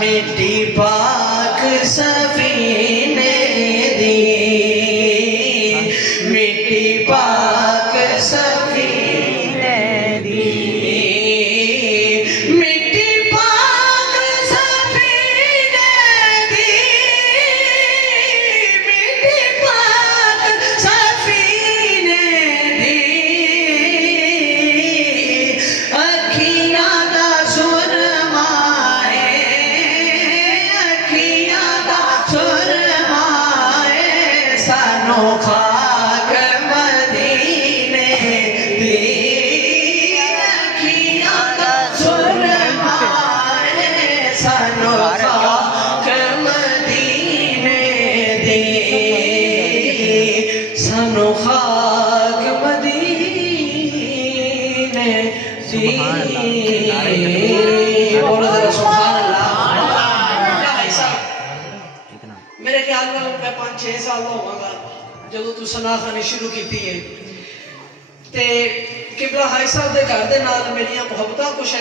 مٹی پاک سفینے دی مٹی پاک سفینے دی مٹی پاک سفینے دی مٹی پاک سفینے دی اکھیاں دا سرما ہے اکھیاں دا سرما ہے سانو خاک مدینے دی اکھیاں دا سرما ہے سانو خاک مدینے دی سانو خاک مدینے دی بولو ذرا سبحان اللہ۔ بھائی صاحب میرے خیال میں 5-6 سال کا ہوگا جدو تو ثنا خانی شروع کی ہے تے قبلہ حاج صاحب دے گھر دے نال میری محبتاں کچھ